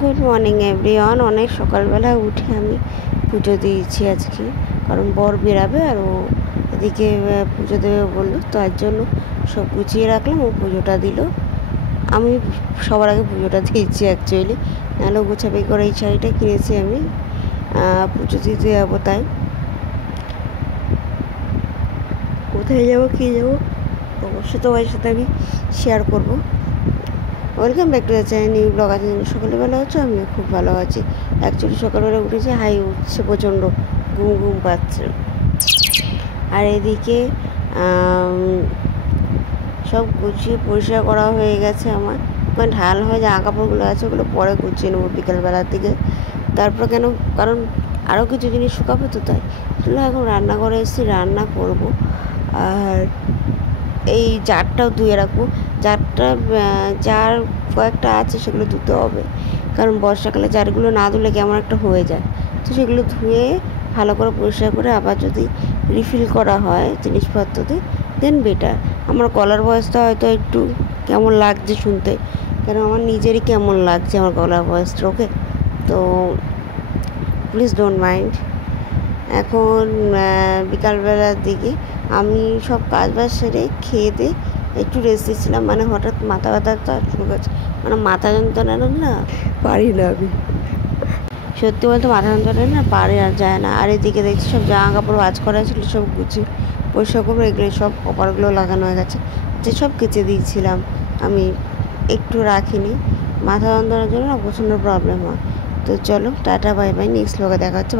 Good morning everyone. অনেক সকালবেলা উঠে আমি পুজো দিয়েছি আজকে, কারণ বর বেরাবে আর ও এদিকে পুজো দেবে বললো, তো এর জন্য সব গুছিয়ে রাখলাম। ও পুজোটা দিল, আমি সবার আগে পুজোটা দিয়েছি অ্যাকচুয়ালি, নাহলে গোছাবি করে এই শাড়িটা কিনেছি আমি পুজো দিতে যাবো। তাই কোথায় যাবো কী যাবো অবশ্যই তোমার সাথে আমি শেয়ার করবো। Welcome back to the channel new blog. আছে সকালবেলা হচ্ছে, আমিও খুব ভালো আছি। অ্যাকচুয়ালি সকালবেলা উঠেছে, হাই উঠছে প্রচণ্ড, ঘুম ঘুম পাচ্ছে। আর এদিকে সব গুছিয়ে পরিষ্কার করা হয়ে গেছে আমার, মানে ঢাল হয়ে যে কাপড়গুলো আছে ওগুলো পরে গুছিয়ে নেবো বিকেলবেলার দিকে। তারপর কারণ আরও কিছু জিনিস শুকাবে তো, তাই চলো এখন রান্নাঘরে এসেছি, রান্না করব। আর এই জারটাও ধুয়ে রাখবো। জার কয়েকটা আছে, সেগুলো ধুতে হবে, কারণ বর্ষাকালে জারগুলো না ধুলে কেমন একটা হয়ে যায়। তো সেগুলো ধুয়ে ভালো করে পরিষ্কার করে আবার যদি রিফিল করা হয় জিনিসপত্র দিয়ে, দেন বেটার। আমার গলার ভয়েসটা হয়তো একটু কেমন লাগছে শুনতে, কারণ আমার নিজেরই কেমন লাগছে আমার গলার ভয়েসটা। ওকে, তো প্লিজ ডোন্ট মাইন্ড। এখন বিকালবেলার দিকে আমি সব কাজ বাজ সেরে খেয়ে দিয়ে একটু রেস্ট দিচ্ছিলাম, মানে হঠাৎ মাথা ব্যথাটা শুরু করছে, মানে মাথা যন্ত্রণা না পারি না আমি, সত্যি বলতে মাথা যন্ত্রণা না পারে আর যায় না। আর এদিকে দেখছি সব জামা কাপড় ভাঁজ করা ছিল, সব গুছিয়ে পরিষ্কার করবো। এগুলো সব কপারগুলো লাগানো হয়ে গেছে, যে সব কেচে দিয়েছিলাম আমি, একটু রাখিনি। মাথা যন্ত্রণার জন্য না প্রচণ্ড প্রবলেম হয়। তো চলো টাটা বাই বাই, নেক্সট ব্লগে দেখা হচ্ছে।